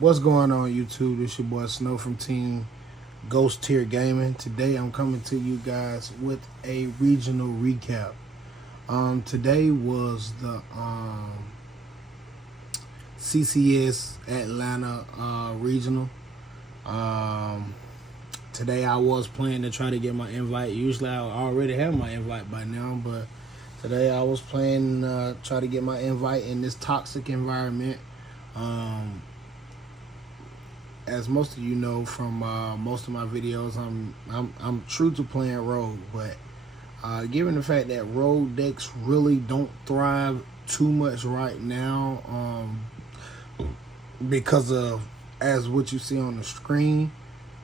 What's going on, YouTube? This your boy Snow from Team Ghost Tier Gaming. Today I'm coming to you guys with a regional recap. Today was the CCS Atlanta regional. Um, Today I was planning to try to get my invite. Usually I already have my invite by now, but today I was planning to try to get my invite in this toxic environment. Um, as most of you know from most of my videos, I'm true to playing rogue, but given the fact that rogue decks really don't thrive too much right now, because of as what you see on the screen,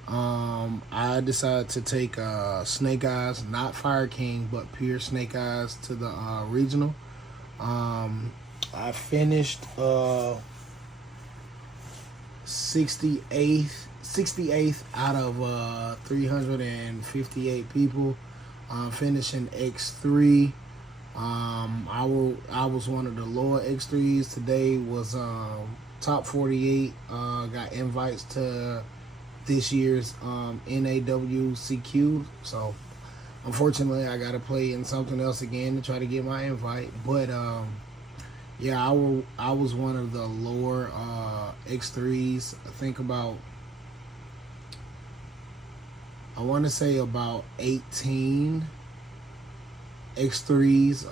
I decided to take Snake Eyes, not Fire King, but pure Snake Eyes to the regional. I finished 68th out of 358 people, finishing X3. I was one of the lower X3s. Today was top 48. Got invites to this year's NAWCQ. So unfortunately, I got to play in something else again to try to get my invite. But yeah, I was one of the lower X3s. I want to say about 18 X3s,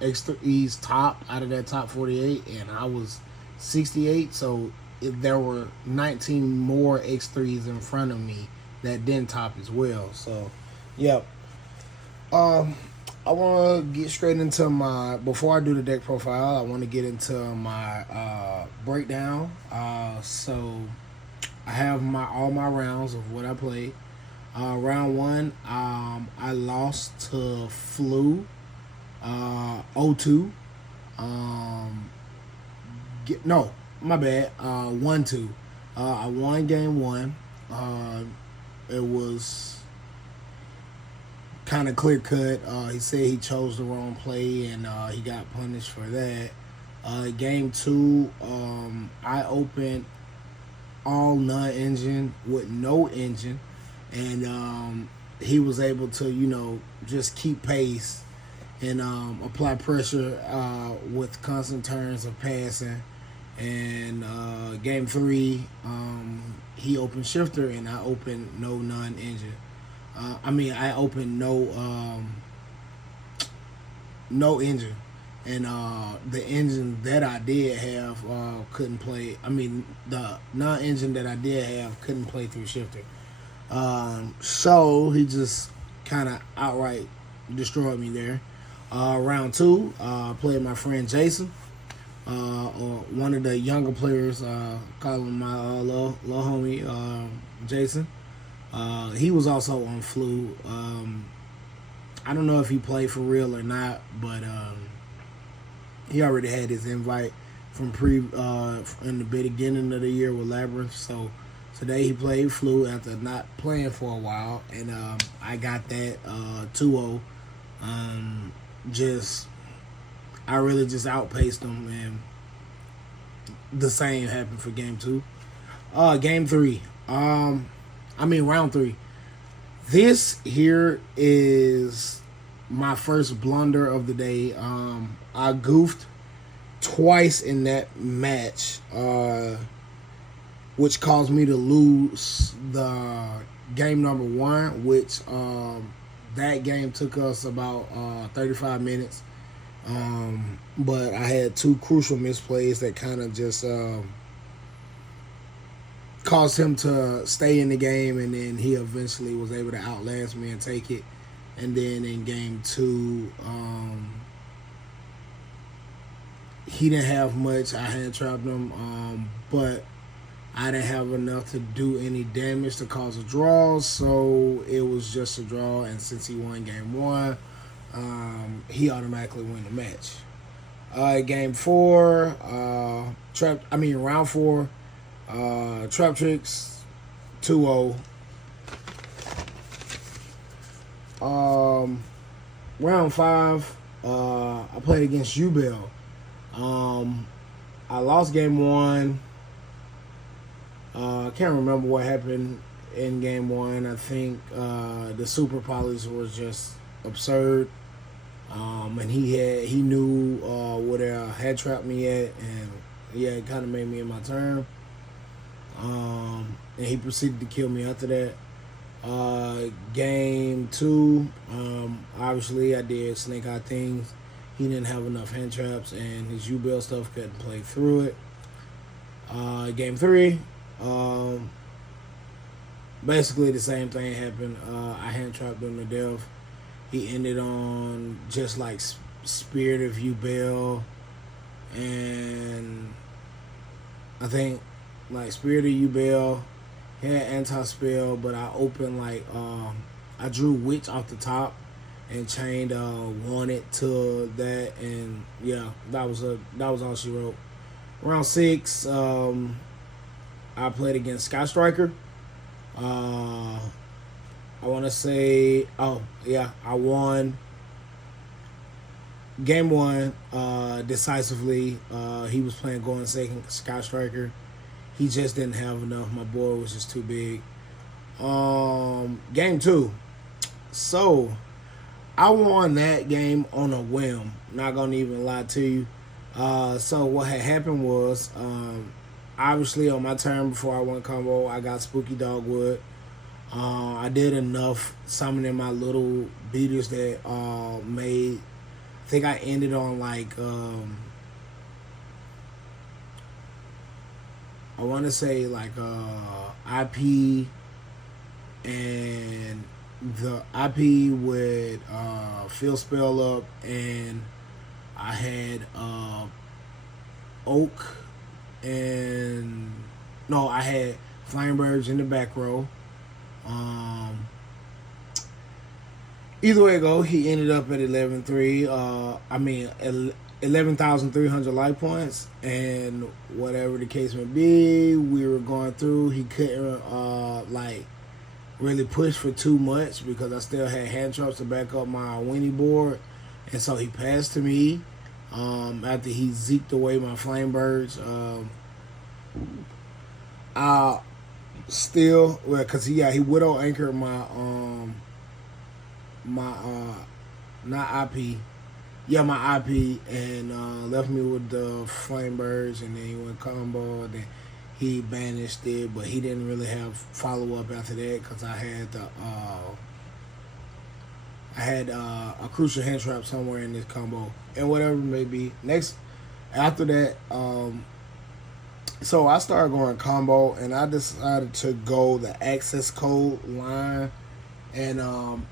X3s top out of that top 48, and I was 68. So there were 19 more X3s in front of me that didn't top as well. So, yeah. I want to get straight into before I do the deck profile, I want to get into my breakdown. So I have all my rounds of what I played. Round one, I lost to Flu, 0-2. No, my bad, 1-2. I won game one. It was kind of clear cut. He said he chose the wrong play, and he got punished for that. Game two, I opened all non-engine with no engine, and he was able to, just keep pace and apply pressure with constant turns of passing. And game three, he opened shifter, and I opened no non-engine. I opened no engine, and the engine that I did have couldn't play. The non-engine that I did have couldn't play through shifter. So he just kind of outright destroyed me there. Round two, played my friend Jason, or one of the younger players, call him my little homie, Jason. He was also on Flu. I don't know if he played for real or not, but he already had his invite from in the beginning of the year with Labyrinth. So today he played Flu after not playing for a while, and I got that 2-0. I really just outpaced him, and the same happened for game two. Game three. Round three. This here is my first blunder of the day. I goofed twice in that match, which caused me to lose the game number one, which that game took us about 35 minutes. But I had two crucial misplays that kind of just caused him to stay in the game, and then he eventually was able to outlast me and take it. And then in game two, he didn't have much. I had trapped him, but I didn't have enough to do any damage to cause a draw, so it was just a draw. And since he won game one, he automatically won the match. Game four, round four, Trap Tricks, 2-0. Round five, I played against Ubel. I lost game one. I can't remember what happened in game one. I think the super polys was just absurd. And he knew where had trapped me at, and yeah, it kind of made me in my turn. And he proceeded to kill me after that. Game two, obviously I did snake eye things. He didn't have enough hand traps, and his U-Bell stuff couldn't play through it. Game three, basically the same thing happened. I hand trapped him to death. He ended on just like Spirit of U-Bell, and I think like Spirit of U-Bell had anti-spell, but I opened like I drew Witch off the top and chained Wanted to that, and yeah, that was all she wrote. Round six, I played against Sky Striker. I want to say, oh yeah, I won game one decisively. He was playing going second, Sky Striker. He just didn't have enough. My board was just too big. Game two. So I won that game on a whim. Not gonna even lie to you. So what had happened was, obviously on my turn before I went combo, I got Spooky Dogwood. I did enough summoning my little beaters that made. I think I ended on like I want to say like IP, and the IP would fill spell up, and I had Oak, and no, I had Flamebirds in the back row. Either way it go, he ended up at 11-3. 11,300 life points, and whatever the case may be, we were going through. He couldn't like really push for too much because I still had hand traps to back up my Winnie board, and so he passed to me after he zeked away my Flamebirds. I still, well, because he widow anchored my not IP. Yeah, my IP, and left me with the Flamebirds, and then he went combo, and then he banished it, but he didn't really have follow up after that because I had a crucial hand trap somewhere in this combo, and whatever it may be. Next, after that, so I started going combo, and I decided to go the access code line. And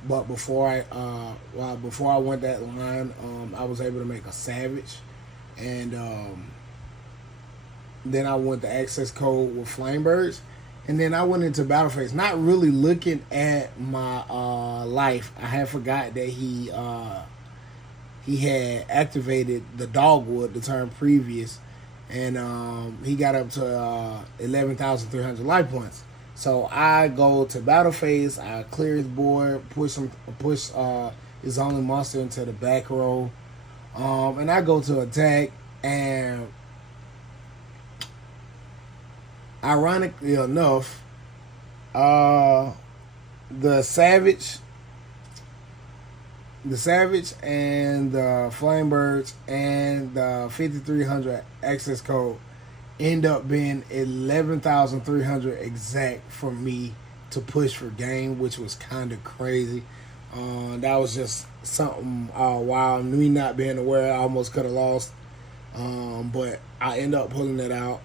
but before I went that line, I was able to make a Savage, and then I went the access code with Flamebirds, and then I went into Battle Phase, not really looking at my life. I had forgot that he had activated the Dogwood the turn previous, and he got up to 11,300 life points. So I go to Battle Phase, I clear his board, push his only monster into the back row, and I go to attack, and ironically enough, the Savage and the Flamebirds and the 5,300 access code end up being 11,300 exact for me to push for game, which was kind of crazy. That was just something wild. Me not being aware, I almost could have lost, but I end up pulling it out.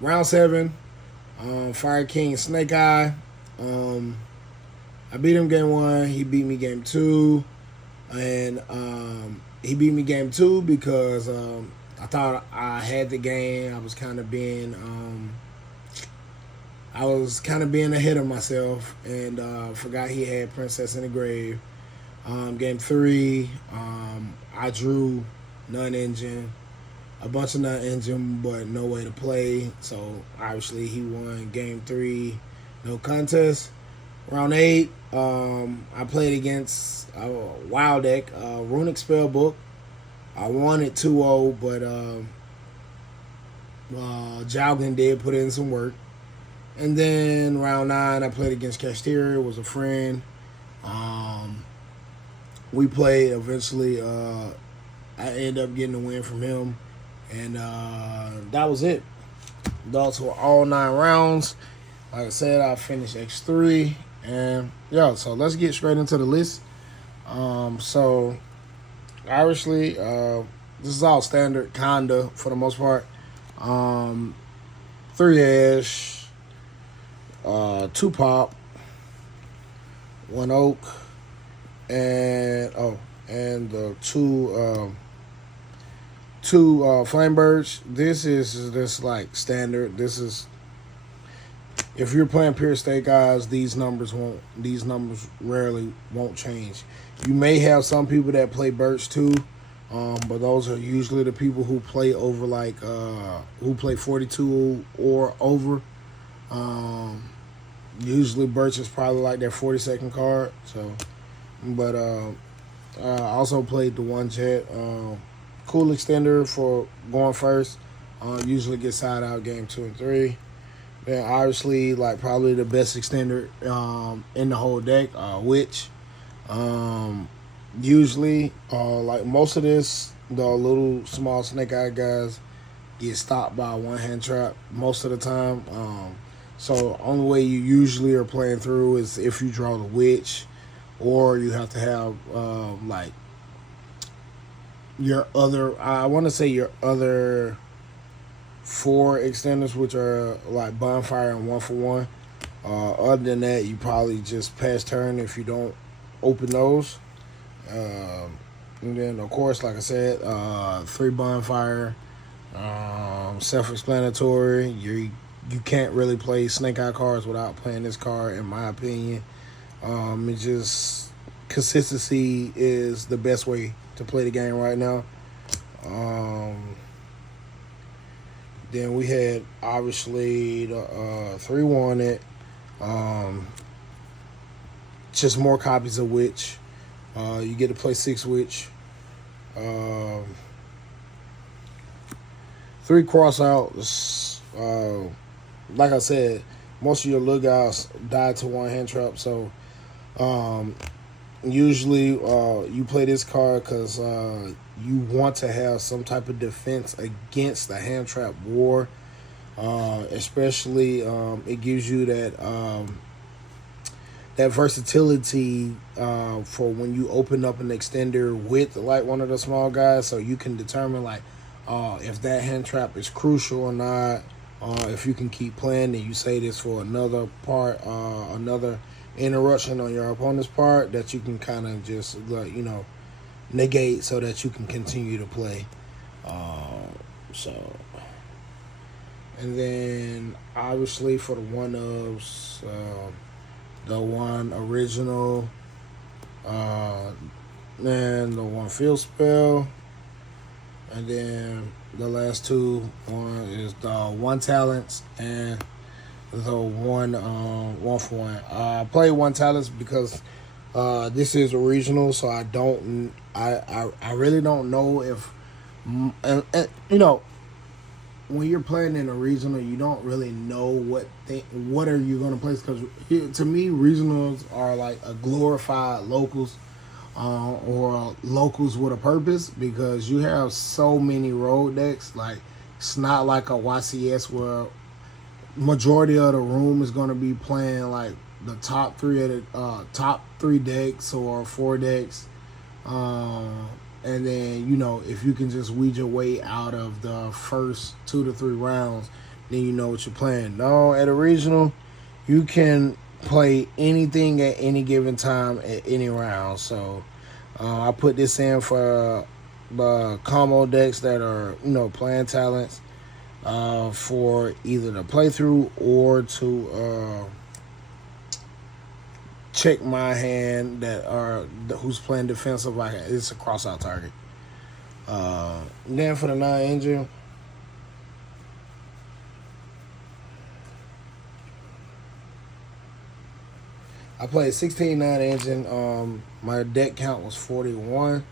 Round 7, Fire King Snake Eye. I beat him game 1. He beat me game 2, and he beat me game 2 because I thought I had the game. I was kind of being ahead of myself, and forgot he had Princess in the Grave. Game 3, I drew Nun Engine, a bunch of Nun Engine, but no way to play. So obviously he won game 3, no contest. Round 8, I played against Wild Deck, Runic Spellbook. I won it 2-0, but Jalgan did put in some work. And then round 9, I played against Casteria. It was a friend. Um, we played. Eventually, I ended up getting a win from him, and that was it. Those were all 9 rounds. Like I said, I finished X3, and yeah. So let's get straight into the list. So obviously, this is all standard, kinda for the most part. Um, 3 ash, 2 pop, 1 oak, and the two flame birds. This is just like standard. This is if you're playing pure state guys, these numbers rarely won't change. You may have some people that play birch too, but those are usually the people who play over who play 42 or over. Um, Usually birch is probably like their 42nd card. So, but I also played the 1 jet. Cool extender for going first. Usually get side out game 2 and 3. Then obviously like probably the best extender in the whole deck, witch. Um, Usually, like most of this, the little small snake eye guys get stopped by a 1 hand trap most of the time. So only way you usually are playing through is if you draw the witch, or you have to have like your other. I want to say your other 4 extenders, which are like bonfire and 1 for 1. Other than that, you probably just pass turn if you don't open those. And then, of course, like I said, 3 bonfire, self-explanatory. You can't really play Snake Eye cards without playing this card, in my opinion. It just consistency is the best way to play the game right now. Um, then we had obviously the 3 wanted, just more copies of Witch. You get to play 6 Witch. 3 crossouts. Like I said, most of your little guys die to 1 hand trap. So usually you play this card because you want to have some type of defense against the hand trap war. Especially it gives you that versatility for when you open up an extender with like one of the small guys, so you can determine like if that hand trap is crucial or not. If you can keep playing, and you say this for another part, another interruption on your opponent's part that you can kind of just like negate, so that you can continue to play. So, and then obviously for the 1-ofs, the 1 original, and the 1 field spell, and then the last 2 one is the 1 talents and the 1 for 1. I play 1 talents because this is a regional, so I really don't know if and when you're playing in a regional, you don't really know what are you going to play, because to me regionals are like a glorified locals, or locals with a purpose, because you have so many road decks. Like, it's not like a YCS where majority of the room is going to be playing like the top 3 of the top 3 decks or 4 decks. And then, if you can just weed your way out of the first 2 to 3 rounds, then you know what you're playing. No, at a regional, you can play anything at any given time at any round. So I put this in for the combo decks that are, playing talents, for either the playthrough or to check my hand who's playing defensive. Like, it's a cross out target. Then for the 9 engine, I played 16 9 engine. My deck count was 41.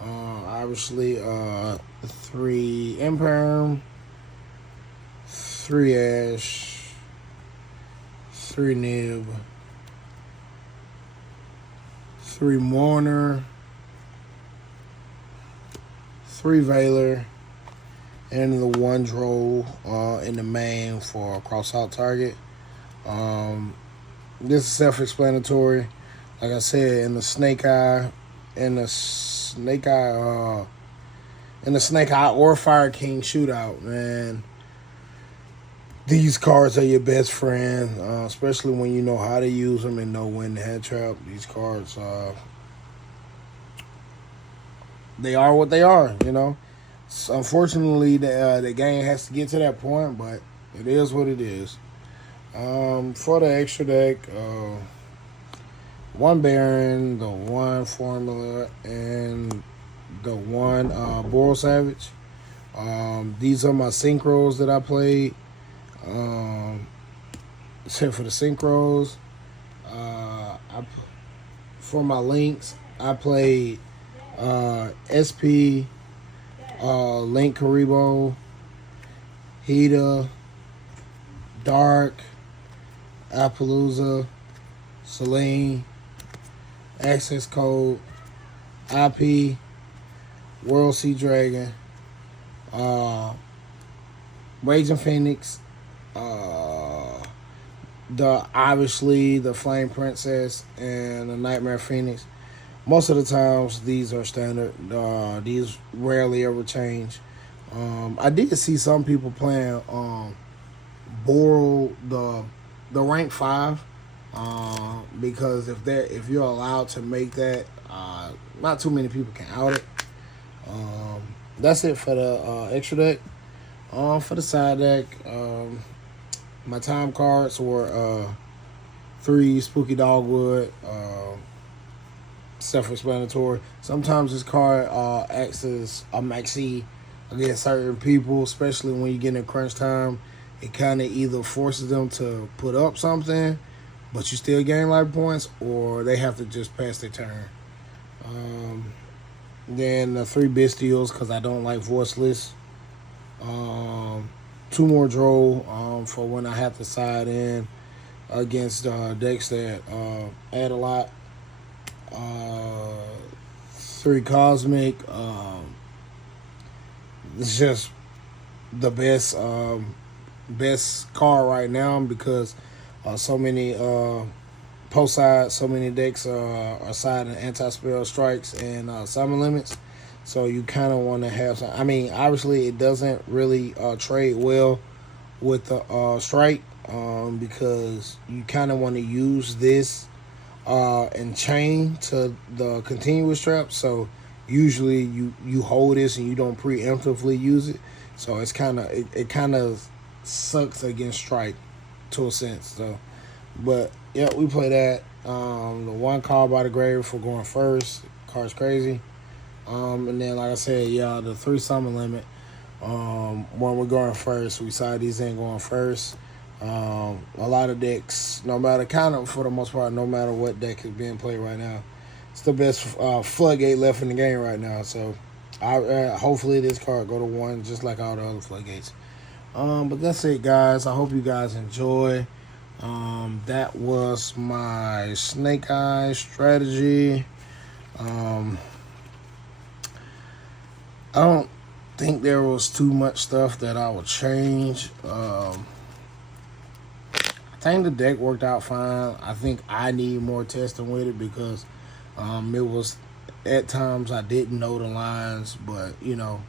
Obviously, 3 Imperm, 3 Ash, 3 Nib, 3 Mourner, 3 Valor, and the 1 Droll in the main for a cross-out target. This is self-explanatory. Like I said, in the Snake Eye or Fire King shootout, man, these cards are your best friend, especially when you know how to use them and know when to head trap. These cards, they are what they are, you know. So unfortunately, the game has to get to that point, but it is what it is. For the extra deck, 1 Baron, the 1 Formula, and the 1 Boral Savage. These are my synchros that I played. Except for the synchros, for my links, I played SP, Link Karibo, Hida, Dark, Appaloosa, Celine, Access Code, IP, World Sea Dragon, Raging Phoenix, obviously the Flame Princess and the Nightmare Phoenix. Most of the times these are standard. These rarely ever change. I did see some people playing Boral the rank 5 because if you're allowed to make that, not too many people can out it. That's it for the extra deck. For the side deck, my time cards were 3 Spooky Dogwood, self-explanatory. Sometimes this card acts as a maxi against certain people, especially when you get in crunch time. It kind of either forces them to put up something, but you still gain life points, or they have to just pass their turn. Then the 3 Bestials, because I don't like voiceless. 2 more Droll for when I have to side in against decks that add a lot. 3 Cosmic. It's just the best card right now because so many post side, so many decks are siding anti-spell strikes and summon limits. So you kind of want to have some. I mean, obviously it doesn't really trade well with the strike because you kind of want to use this and chain to the continuous trap. So usually you hold this and you don't preemptively use it. So it's it kind of sucks against strike to a sense. So, but yeah, we play that. The 1 Call by the Grave for going first. Card's crazy. And then, like I said, yeah, the 3 summon limit. When we're going first, we side these in going first. A lot of decks, for the most part, no matter what deck is being played right now, it's the best floodgate left in the game right now. So, hopefully this card go to 1 just like all the other floodgates. But that's it, guys. I hope you guys enjoy. That was my Snake Eye strategy. I don't think there was too much stuff that I would change. I think the deck worked out fine. I think I need more testing with it because it was at times I didn't know the lines, but you know,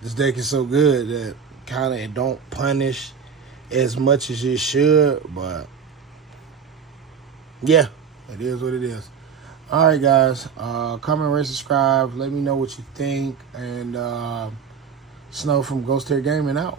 this deck is so good that kind of it don't punish as much as it should. But yeah, it is what it is. All right, guys. Comment, rate, subscribe. Let me know what you think. And Snow from Ghost Hair Gaming out.